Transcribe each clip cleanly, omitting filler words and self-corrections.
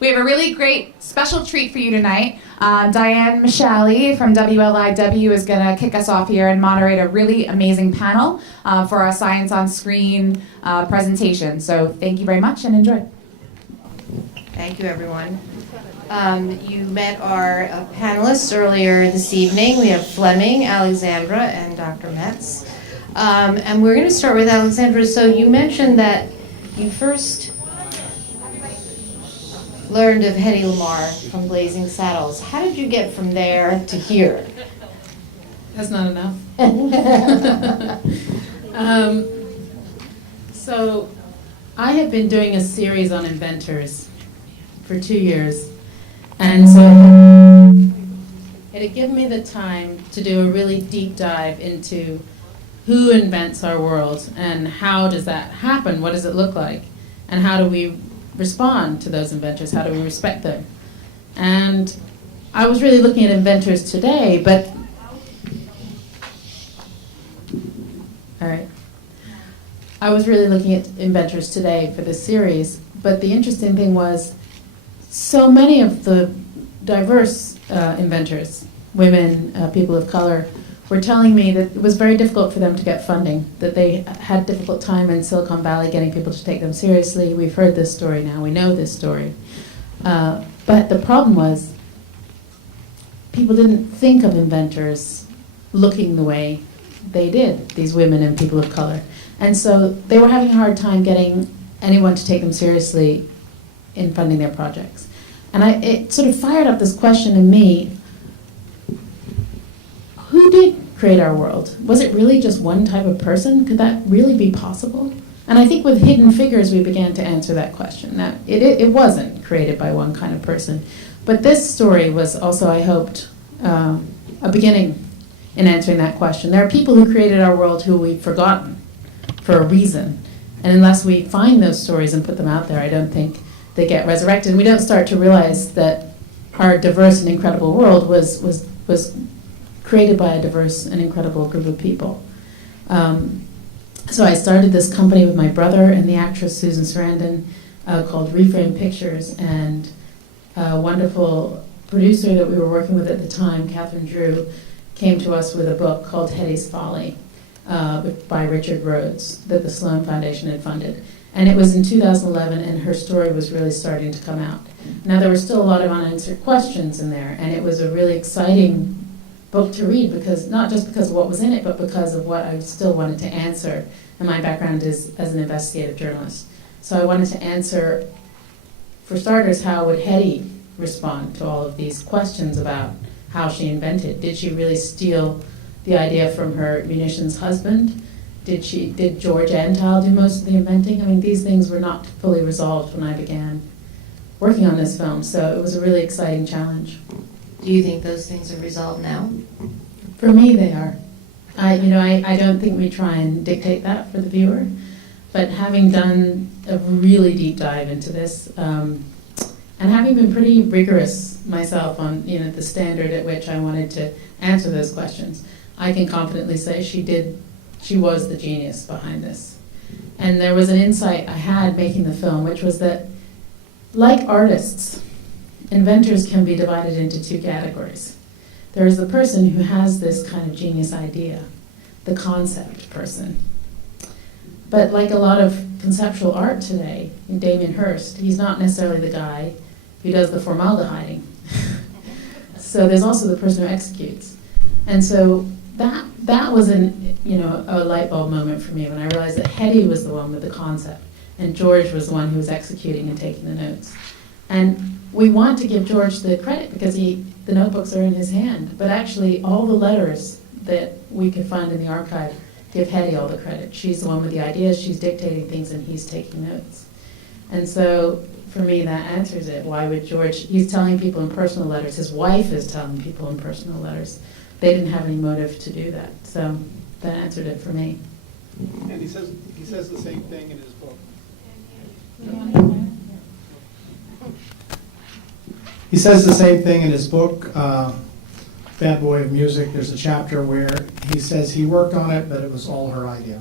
We have a really great special treat for you tonight. Diane Masciale from WLIW is going to kick us off here and moderate a really amazing panel for our Science on Screen presentation. So thank you very much and enjoy. Thank you, everyone. You met our panelists earlier this evening. We have Flemming, Alexandra, and Dr. Metz. And we're going to start with Alexandra. So you mentioned that you first learned of Hedy Lamarr from Blazing Saddles. How did you get from there to here? That's not enough. So I have been doing a series on inventors for 2 years. And so it had given me the time to do a really deep dive into who invents our world and how does that happen? What does it look like? And how do we respond to those inventors? How do we respect them? And I was really looking at inventors today, but I was really looking at inventors today for this series, but the interesting thing was so many of the diverse inventors, women, people of color, were telling me that it was very difficult for them to get funding, that they had a difficult time in Silicon Valley getting people to take them seriously. We've heard this story now, we know this story. But the problem was people didn't think of inventors looking the way they did, these women and people of color. And so they were having a hard time getting anyone to take them seriously in funding their projects. And it sort of fired up this question in me. Who did create our world? Was it really just one type of person? Could that really be possible? And I think with Hidden Figures we began to answer that question. That it wasn't created by one kind of person. But this story was also, I hoped, a beginning in answering that question. There are people who created our world who we've forgotten for a reason. And unless we find those stories and put them out there, I don't think they get resurrected. And we don't start to realize that our diverse and incredible world was created by a diverse and incredible group of people. So I started this company with my brother and the actress Susan Sarandon called Reframed Pictures, and a wonderful producer that we were working with at the time, Catherine Drew, came to us with a book called Hedy's Folly by Richard Rhodes that the Sloan Foundation had funded. And it was in 2011, and her story was really starting to come out. Now, there were still a lot of unanswered questions in there, and it was a really exciting book to read, because not just because of what was in it, but because of what I still wanted to answer. And my background is as an investigative journalist. So I wanted to answer, for starters, how would Hedy respond to all of these questions about how she invented? Did she really steal the idea from her munitions husband? Did George Antheil do most of the inventing? I mean, these things were not fully resolved when I began working on this film, so it was a really exciting challenge. Do you think those things are resolved now? For me, they are. I don't think we try and dictate that for the viewer, but having done a really deep dive into this, and having been pretty rigorous myself on the standard at which I wanted to answer those questions, I can confidently say she was the genius behind this. And there was an insight I had making the film, which was that, like artists, inventors can be divided into two categories. There is the person who has this kind of genius idea, the concept person. But like a lot of conceptual art today, in Damien Hirst, he's not necessarily the guy who does the formaldehyding. So there's also the person who executes. And so that was a light bulb moment for me when I realized that Hedy was the one with the concept, and George was the one who was executing and taking the notes. And we want to give George the credit because the notebooks are in his hand, but actually all the letters that we could find in the archive give Hedy all the credit. She's the one with the ideas, she's dictating things, and he's taking notes. And so for me, that answers it. Why would George, he's telling people in personal letters, his wife is telling people in personal letters. They didn't have any motive to do that. So that answered it for me. And he says the same thing in his book. He says the same thing in his book, Bad Boy of Music. There's a chapter where he says he worked on it, but it was all her idea.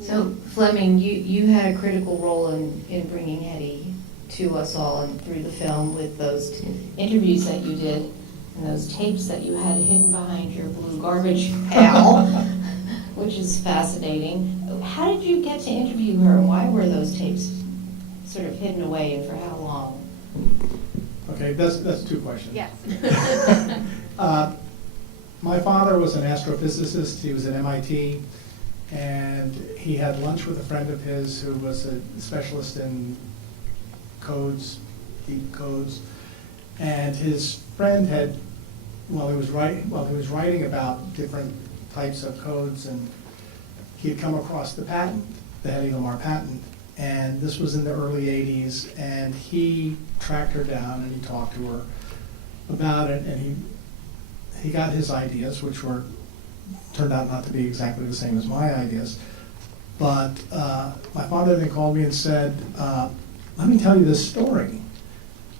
So Flemming, you had a critical role in bringing Hedy to us all and through the film with those interviews that you did and those tapes that you had hidden behind your blue garbage pail, which is fascinating. How did you get to interview her, and why were those tapes sort of hidden away, and for how long? Okay, that's two questions. Yes. My father was an astrophysicist. He was at MIT, and he had lunch with a friend of his who was a specialist in codes, deep codes, and his friend had, while he was writing about different types of codes, and he had come across the patent, the Hedy Lamarr patent, and this was in the early 80s, and he tracked her down and he talked to her about it, and he got his ideas, which turned out not to be exactly the same as my ideas. But my father then called me and said, let me tell you this story.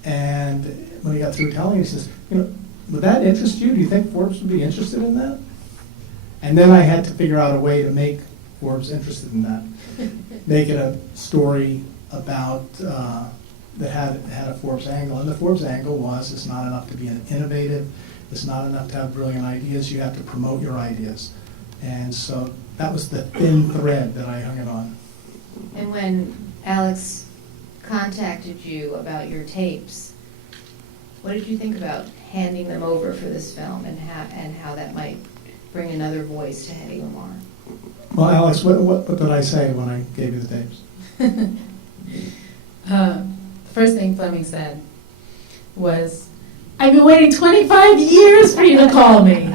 And when he got through telling me, he says, would that interest you? Do you think Forbes would be interested in that? And then I had to figure out a way to make Forbes interested in that. Make it a story about, that had a Forbes angle. And the Forbes angle was, it's not enough to be innovative, it's not enough to have brilliant ideas, you have to promote your ideas. And so that was the thin thread that I hung it on. And when Alex contacted you about your tapes, what did you think about handing them over for this film, and how that might bring another voice to Hedy Lamarr? Well, Alex, what did I say when I gave you the tapes? The first thing Flemming said was, I've been waiting 25 years for you to call me.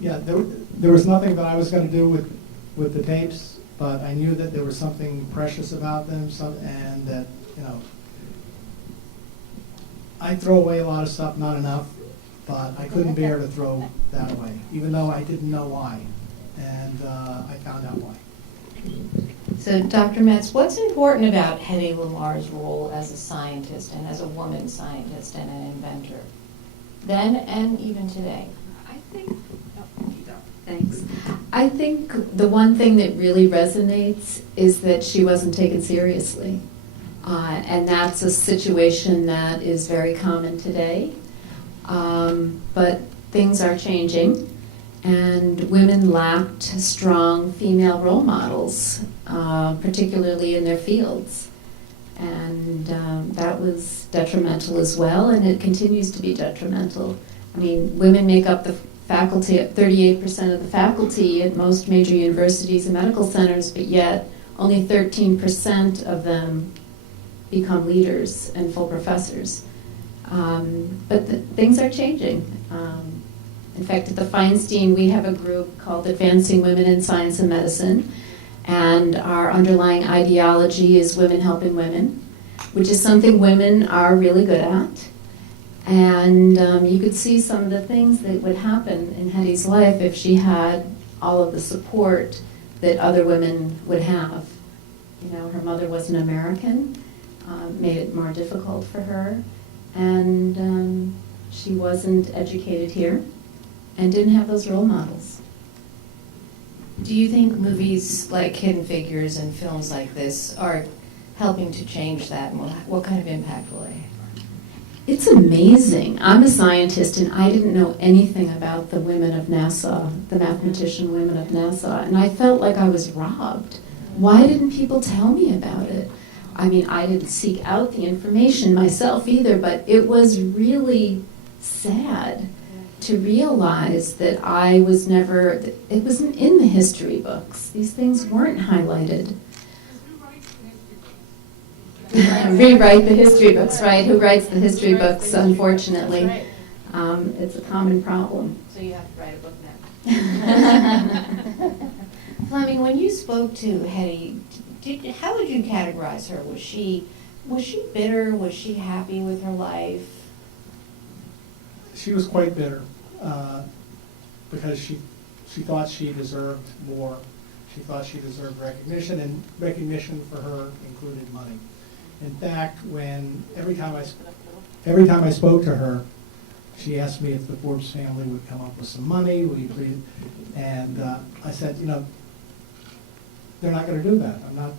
Yeah, there was nothing that I was going to do with the tapes, but I knew that there was something precious about them, and that, I throw away a lot of stuff, not enough, but I couldn't bear to throw that away, even though I didn't know why, and I found out why. So, Dr. Metz, what's important about Hedy Lamarr's role as a scientist and as a woman scientist and an inventor, then and even today? Thanks. I think the one thing that really resonates is that she wasn't taken seriously. And that's a situation that is very common today. But things are changing, and women lacked strong female role models, particularly in their fields. And that was detrimental as well, and it continues to be detrimental. I mean, women make up the faculty at 38% of the faculty at most major universities and medical centers, but yet only 13% of them become leaders and full professors. But things are changing. In fact, at the Feinstein, we have a group called Advancing Women in Science and Medicine, and our underlying ideology is women helping women, which is something women are really good at. And you could see some of the things that would happen in Hedy's life if she had all of the support that other women would have. Her mother wasn't American, made it more difficult for her, and she wasn't educated here and didn't have those role models. Do you think movies like Hidden Figures and films like this are helping to change that, and what kind of impact will they have? It's amazing. I'm a scientist, and I didn't know anything about the women of NASA, the mathematician women of NASA, and I felt like I was robbed. Why didn't people tell me about it? I mean, I didn't seek out the information myself either, but it was really sad to realize that I was never, it wasn't in the history books. These things weren't highlighted. Rewrite the history books, right? Who writes the history books, unfortunately? It's a common problem. So you have to write a book now. Flemming, when you spoke to Hedy, how would you categorize her? Was she bitter? Was she happy with her life? She was quite bitter because she thought she deserved more. She thought she deserved recognition, and recognition for her included money. In fact, every time I spoke to her, she asked me if the Forbes family would come up with some money. Will you please? And I said, they're not going to do that. I'm not,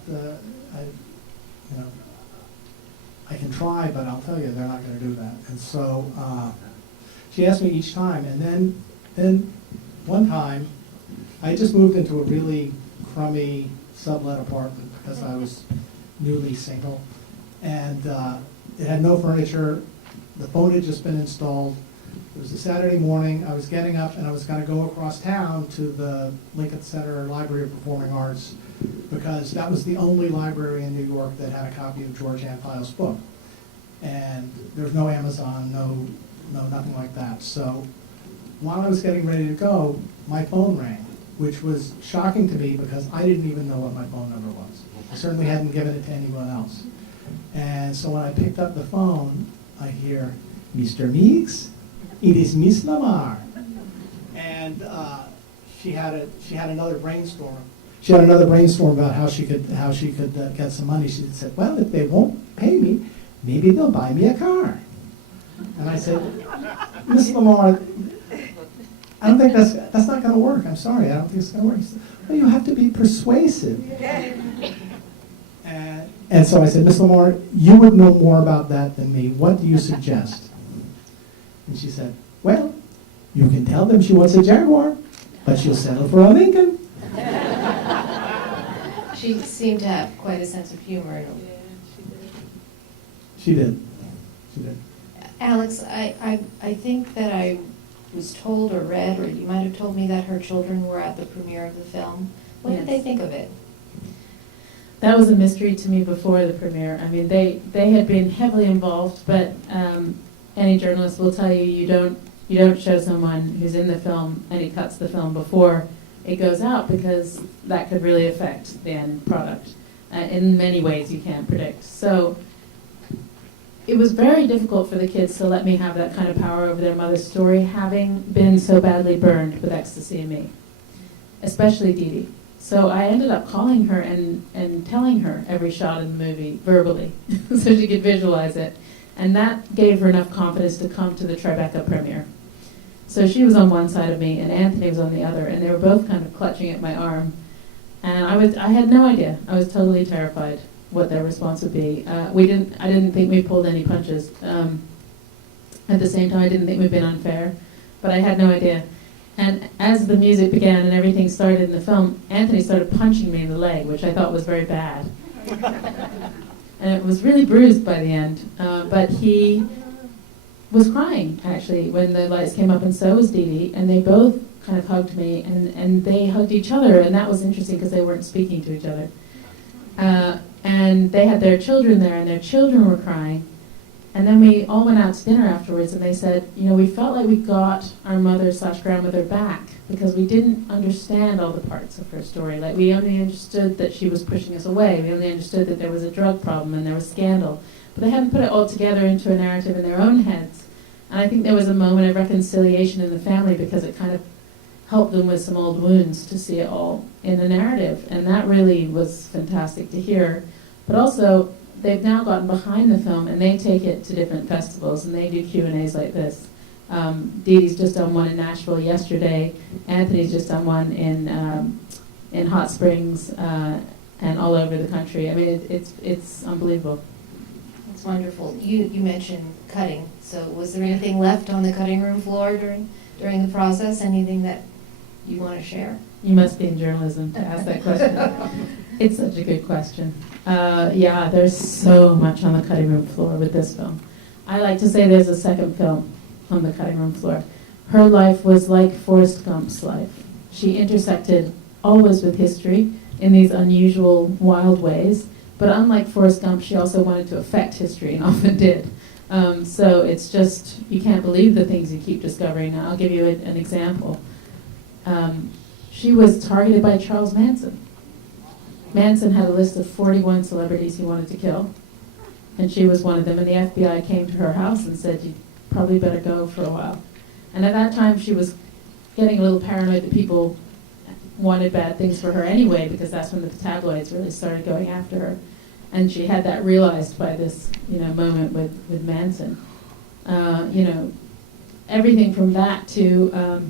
I can try, but I'll tell you, they're not going to do that. And so she asked me each time, and then one time, I just moved into a really crummy sublet apartment because I was newly single, and it had no furniture. The phone had just been installed. It was a Saturday morning. I was getting up and I was going to go across town to the Lincoln Center Library of Performing Arts because that was the only library in New York that had a copy of George Antheil's book. And there's no Amazon, no nothing like that. So while I was getting ready to go, my phone rang, which was shocking to me because I didn't even know what my phone number was. I certainly hadn't given it to anyone else. And so when I picked up the phone, I hear, "Mr. Meeks, it is Miss Lamarr." And she had another brainstorm. She had another brainstorm about how she could get some money. She said, "Well, if they won't pay me, maybe they'll buy me a car." And I said, "Miss Lamarr, I don't think that's not going to work. I'm sorry, I don't think it's going to work." She said, "Well, you have to be persuasive." And so I said, "Miss Lamarr, you would know more about that than me. What do you suggest?" And she said, "Well, you can tell them she wants a Jaguar, but she'll settle for a Lincoln." She seemed to have quite a sense of humor. She did. She did. Alex, I think that I was told or read, or you might have told me that her children were at the premiere of the film. What did they think of it? That was a mystery to me before the premiere. I mean, they had been heavily involved, but any journalist will tell you you don't show someone who's in the film any cuts the film before it goes out because that could really affect the end product. In many ways you can't predict. So it was very difficult for the kids to let me have that kind of power over their mother's story, having been so badly burned with Ecstasy and Me, especially Dee Dee. So I ended up calling her and telling her every shot in the movie verbally so she could visualize it. And that gave her enough confidence to come to the Tribeca premiere. So she was on one side of me and Anthony was on the other, and they were both kind of clutching at my arm. And I had no idea. I was totally terrified what their response would be. I didn't think we pulled any punches. At the same time, I didn't think we'd been unfair, but I had no idea. And as the music began and everything started in the film, Anthony started punching me in the leg, which I thought was very bad. And it was really bruised by the end. But he was crying, actually, when the lights came up, and so was Dee Dee, and they both kind of hugged me, and they hugged each other, and that was interesting because they weren't speaking to each other. And they had their children there, and their children were crying. And then we all went out to dinner afterwards, and they said, we felt like we got our mother/grandmother back because we didn't understand all the parts of her story. Like, we only understood that she was pushing us away. We only understood that there was a drug problem and there was scandal. But they hadn't put it all together into a narrative in their own heads. And I think there was a moment of reconciliation in the family because it kind of helped them with some old wounds to see it all in the narrative. And that really was fantastic to hear. But also, they've now gotten behind the film and they take it to different festivals and they do Q&As like this. Dee Dee's just done one in Nashville yesterday. Anthony's just done one in Hot Springs and all over the country. I mean, it's unbelievable. It's wonderful. You mentioned cutting. So was there anything left on the cutting room floor during the process? Anything that you want to share? You must be in journalism to ask that question. It's such a good question. Yeah, there's so much on the cutting room floor with this film. I like to say there's a second film on the cutting room floor. Her life was like Forrest Gump's life. She intersected always with history in these unusual, wild ways. But unlike Forrest Gump, she also wanted to affect history and often did. So it's just, you can't believe the things you keep discovering. I'll give you an example. She was targeted by Charles Manson. Manson had a list of 41 celebrities he wanted to kill, and she was one of them, and the FBI came to her house and said, "You probably better go for a while." And at that time, she was getting a little paranoid that people wanted bad things for her anyway, because that's when the tabloids really started going after her. And she had that realized by this, moment with Manson. Everything from that to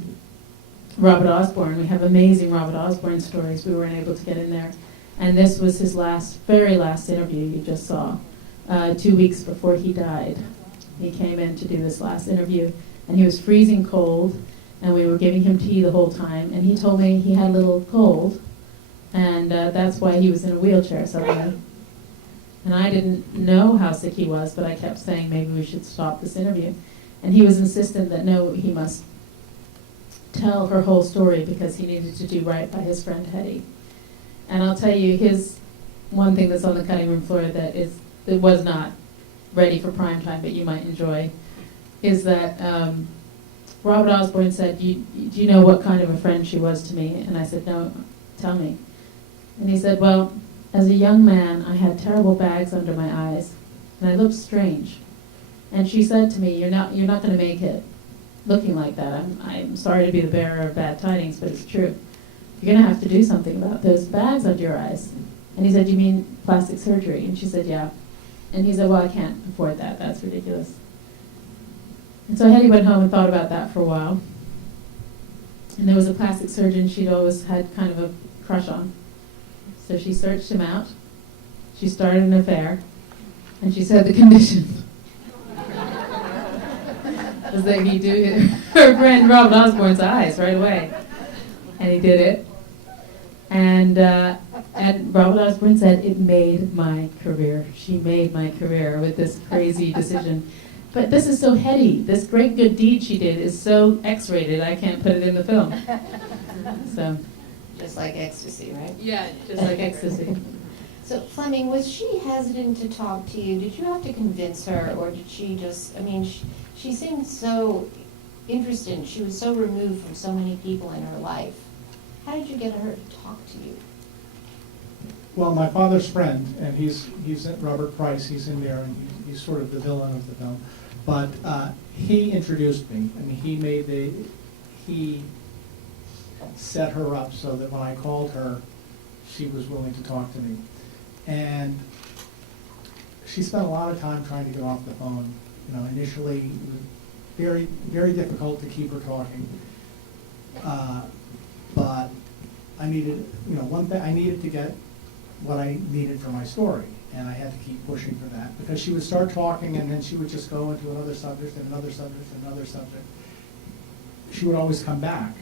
Robert Osborne. We have amazing Robert Osborne stories we weren't able to get in there. And this was his very last interview you just saw, 2 weeks before he died. He came in to do this last interview, and he was freezing cold, and we were giving him tea the whole time, and he told me he had a little cold, and that's why he was in a wheelchair suddenly. And I didn't know how sick he was, but I kept saying maybe we should stop this interview. And he was insistent that no, he must tell her whole story because he needed to do right by his friend Hedy. And I'll tell you, his one thing that's on the cutting room floor that was not ready for prime time, but you might enjoy, is that Robert Osborne said, do you know what kind of a friend she was to me? And I said, no, tell me. And he said, well, as a young man, I had terrible bags under my eyes, and I looked strange. And she said to me, you're not going to make it looking like that. I'm sorry to be the bearer of bad tidings, but it's true. You're going to have to do something about those bags under your eyes. And he said, you mean plastic surgery? And she said, yeah. And he said, well, I can't afford that. That's ridiculous. And so Hedy went home and thought about that for a while. And there was a plastic surgeon she'd always had kind of a crush on. So she searched him out. She started an affair. And she said the condition was that he do her friend Robert Osborne's eyes right away. And he did it. And Robert Osborne said, it made my career. She made my career with this crazy decision. But this is so Hedy. This great good deed she did is so X-rated, I can't put it in the film. So, Just like ecstasy, right? yeah, just like ecstasy. So Flemming, was she hesitant to talk to you? Did you have to convince her, or did she just, I mean, she seemed so interested. She was so removed from so many people in her life. How did you get her to talk to you? Well, my father's friend, and he's Robert Price, he's in there, and he's sort of the villain of the film. But he introduced me. I mean, he set her up so that when I called her, she was willing to talk to me. And she spent a lot of time trying to get off the phone. You know, initially, it was very, very difficult to keep her talking. But I needed, I needed to get what I needed for my story, and I had to keep pushing for that, because she would start talking and then she would just go into another subject and another subject and another subject. She would always come back,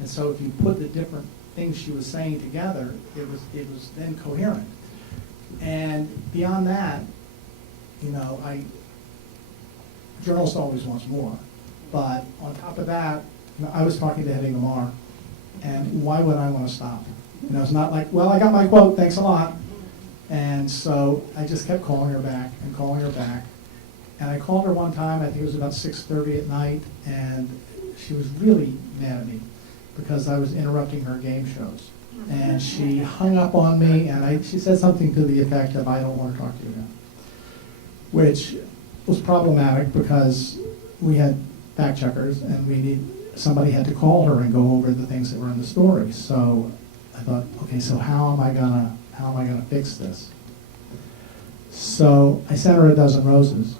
and so if you put the different things she was saying together, it was then coherent. And beyond that, a journalist always wants more, but on top of that, I was talking to Hedy Lamarr, and why would I want to stop? It's not like, well, I got my quote, thanks a lot. And so I just kept calling her back and calling her back. And I called her one time, I think it was about 6:30 at night, and she was really mad at me because I was interrupting her game shows. And she hung up on me, and she said something to the effect of, I don't want to talk to you now. Which was problematic because we had fact checkers, and somebody had to call her and go over the things that were in the story. So I thought, okay, so how am I gonna fix this? So I sent her a dozen roses,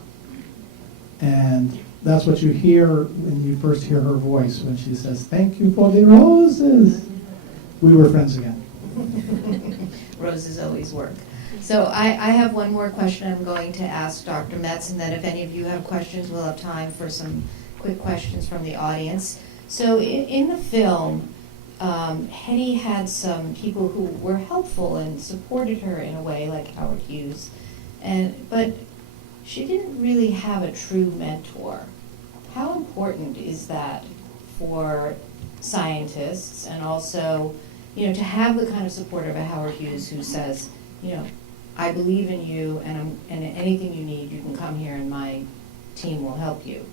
and that's what you hear when you first hear her voice when she says, "Thank you for the roses." We were friends again. Roses always work. So I have one more question I'm going to ask Dr. Metz, and then if any of you have questions, we'll have time for some quick questions from the audience. So in the film, Hedy had some people who were helpful and supported her in a way, like Howard Hughes, but she didn't really have a true mentor. How important is that for scientists, and also, to have the kind of support of a Howard Hughes who says, I believe in you, and anything you need, you can come here, and my team will help you.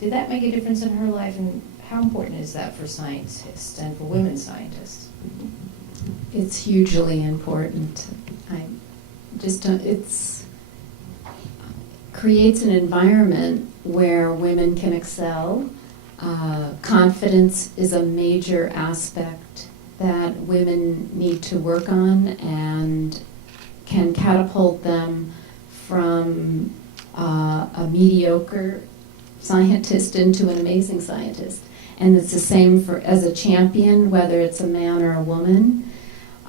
Did that make a difference in her life, and how important is that for scientists and for women scientists? It's hugely important. It's creates an environment where women can excel. Confidence is a major aspect that women need to work on and can catapult them from a mediocre scientist into an amazing scientist. And it's the same as a champion, whether it's a man or a woman.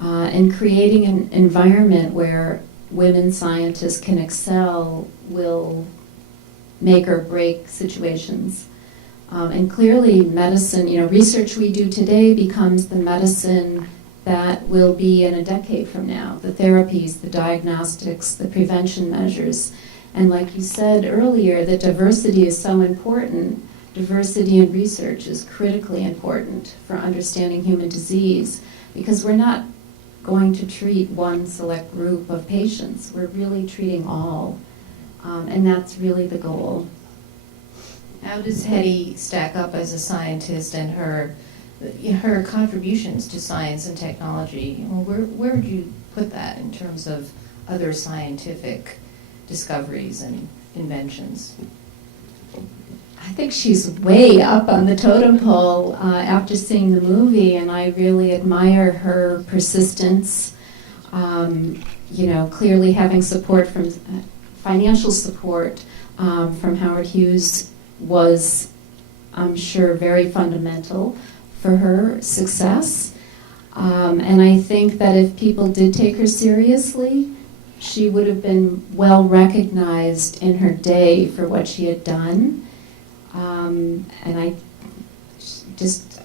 and creating an environment where women scientists can excel will make or break situations. And clearly medicine, research we do today becomes the medicine that will be in a decade from now, the therapies, the diagnostics, the prevention measures. And like you said earlier, that diversity is so important. Diversity in research is critically important for understanding human disease, because we're not going to treat one select group of patients. We're really treating all, and that's really the goal. How does Hedy stack up as a scientist and her contributions to science and technology? Well, where would you put that in terms of other scientific discoveries and inventions? I think she's way up on the totem pole after seeing the movie, and I really admire her persistence. Clearly having support from financial support from Howard Hughes was, I'm sure, very fundamental for her success. And I think that if people did take her seriously, she would have been well recognized in her day for what she had done. And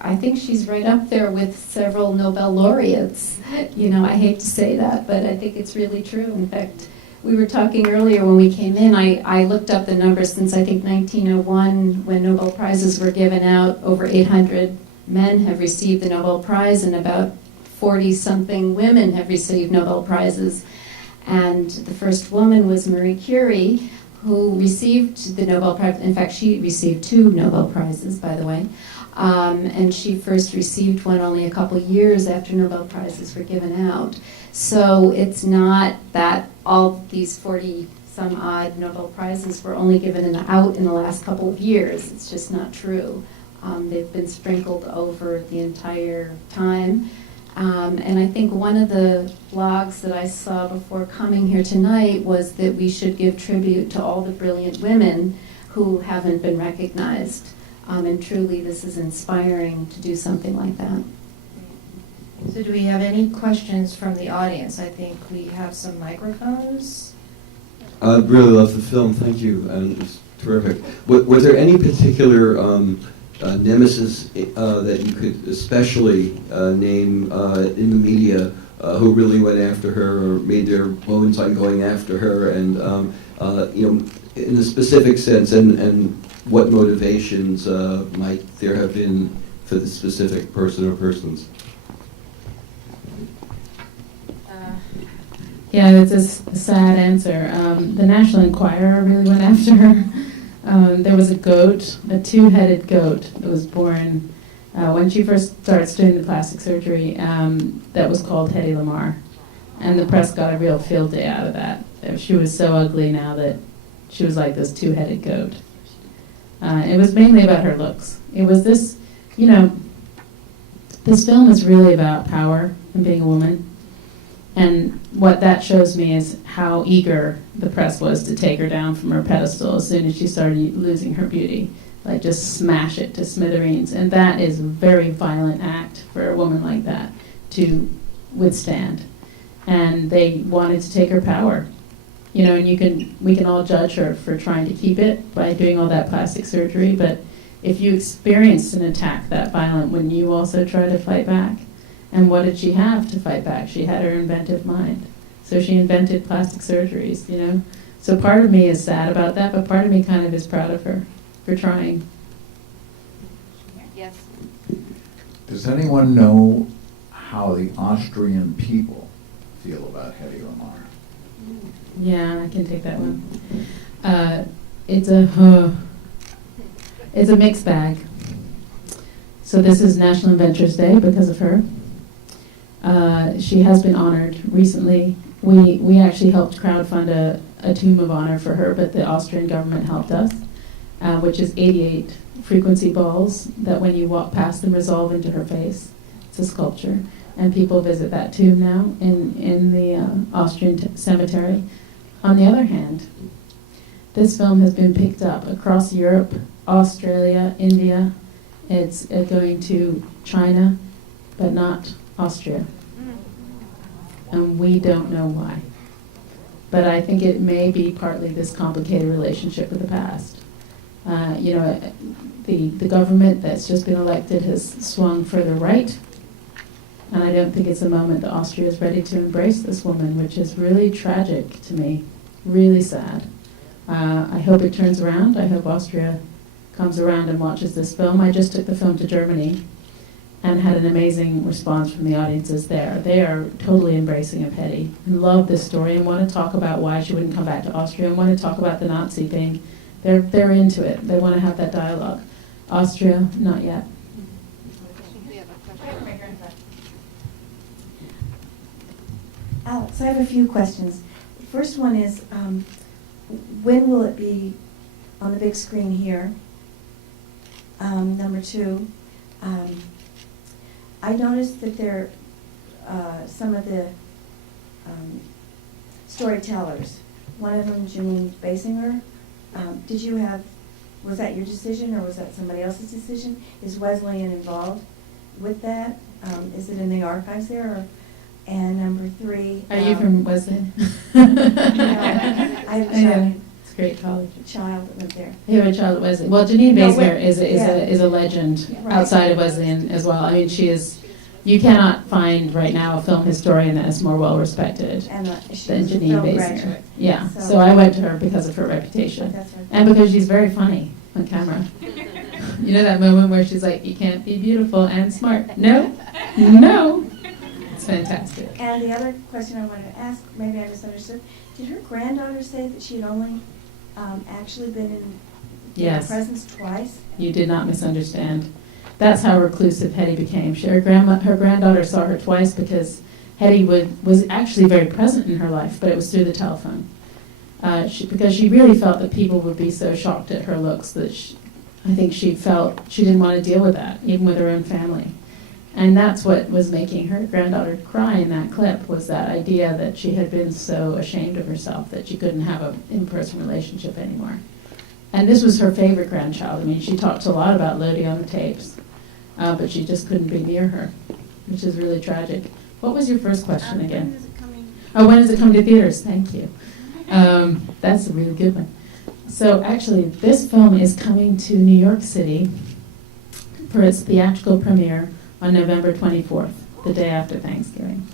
I think she's right up there with several Nobel laureates. I hate to say that, but I think it's really true. In fact, we were talking earlier when we came in, I looked up the numbers since I think 1901, when Nobel Prizes were given out. Over 800 men have received the Nobel Prize, and about 40-something women have received Nobel Prizes. And the first woman was Marie Curie, who received the Nobel Prize. In fact, she received 2 Nobel Prizes, by the way. And she first received one only a couple years after Nobel Prizes were given out. So it's not that all these 40-some-odd Nobel Prizes were only given out in the last couple of years. It's just not true. They've been sprinkled over the entire time. And I think one of the blogs that I saw before coming here tonight was that we should give tribute to all the brilliant women who haven't been recognized. And truly, this is inspiring to do something like that. So do we have any questions from the audience? I think we have some microphones. I really love the film, thank you, and it's terrific. Was there any particular nemesis that you could especially name in the media who really went after her or made their bones on going after her, and in a specific sense, and what motivations might there have been for the specific person or persons? Yeah, that's a sad answer. The National Enquirer really went after her. There was a goat, a 2-headed goat that was born when she first started doing the plastic surgery that was called Hedy Lamarr. And the press got a real field day out of that. She was so ugly now that she was like this 2-headed goat. It was mainly about her looks. It was this, this film is really about power and being a woman. And what that shows me is how eager the press was to take her down from her pedestal as soon as she started losing her beauty. Like, just smash it to smithereens. And that is a very violent act for a woman like that to withstand. And they wanted to take her power. And we can all judge her for trying to keep it by doing all that plastic surgery, but if you experienced an attack that violent, wouldn't you also try to fight back? And what did she have to fight back? She had her inventive mind. So she invented plastic surgeries, So part of me is sad about that, but part of me kind of is proud of her for trying. Yes. Does anyone know how the Austrian people feel about Hedy Lamarr? Yeah, I can take that one. It's a mixed bag. So this is National Inventors Day because of her. She has been honored recently. We actually helped crowdfund a tomb of honor for her, but the Austrian government helped us, which is 88 frequency balls that when you walk past them resolve into her face. It's a sculpture. And people visit that tomb now in the Austrian cemetery. On the other hand, this film has been picked up across Europe, Australia, India. It's going to China, but not Austria. and we don't know why. But I think it may be partly this complicated relationship with the past. The government that's just been elected has swung further right, and I don't think it's a moment that Austria is ready to embrace this woman, which is really tragic to me, really sad. I hope it turns around. I hope Austria comes around and watches this film. I just took the film to Germany and had an amazing response from the audiences there. They are totally embracing of Hedy and love this story and want to talk about why she wouldn't come back to Austria and want to talk about the Nazi thing. They're into it. They want to have that dialogue. Austria, not yet. Alex, I have a few questions. The first one is, when will it be on the big screen here? Number two, I noticed that there, some of the storytellers, one of them, Janine Basinger, was that your decision or was that somebody else's decision? Is Wesleyan involved with that? Is it in the archives there? And number three. Are you from Wesleyan? No, I have I know. It's a great college. a child that lived there. You have a child at Wesleyan. Well, Janine No, Basinger wait, is yeah. a legend Right. outside of Wesleyan as well. I mean, she is. You cannot find right now a film historian that is more well respected And she than was a Janine film Basinger. graduate. Yeah. So- So I went to her because of her reputation That's what- and because she's very funny on camera. You know that moment where she's like, "You can't be beautiful and smart." No, no. It's fantastic. And the other question I wanted to ask, maybe I misunderstood, did her granddaughter say that she had only actually been in Yes. presence twice? You did not misunderstand. That's how reclusive Hedy became. Her granddaughter saw her twice because Hedy was actually very present in her life, but it was through the telephone. Because she really felt that people would be so shocked at her looks that I think she felt she didn't want to deal with that, even with her own family. And that's what was making her granddaughter cry in that clip, was that idea that she had been so ashamed of herself that she couldn't have an in-person relationship anymore. And this was her favorite grandchild. I mean, she talked a lot about Lodi on the tapes, but she just couldn't be near her, which is really tragic. What was your first question again? When is it coming? Oh, when does it come to theaters? Thank you. That's a really good one. So actually, this film is coming to New York City for its theatrical premiere on November 24th, the day after Thanksgiving.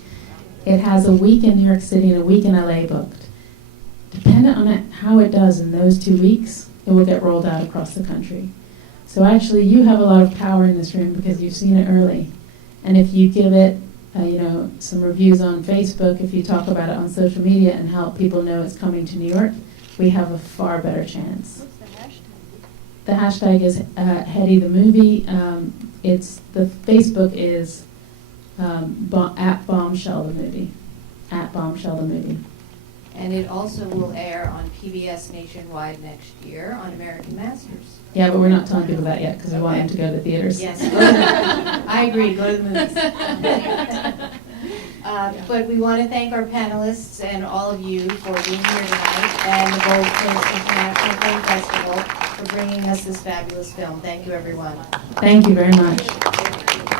It has a week in New York City and a week in LA booked. Dependent on how it does in those 2 weeks, it will get rolled out across the country. So actually, you have a lot of power in this room because you've seen it early. And if you give it, some reviews on Facebook, if you talk about it on social media and help people know it's coming to New York, we have a far better chance. What's the hashtag? The hashtag is Hedy the movie. The Facebook is at Bombshell the movie. At Bombshell the movie. And it also will air on PBS nationwide next year on American Masters. Yeah, but we're not telling people that yet because we want them to go to the theaters. Yes, go to the, I agree, go to the movies. But we want to thank our panelists and all of you for being here tonight, and the Gold Coast International Film Festival for bringing us this fabulous film. Thank you, everyone. Thank you very much.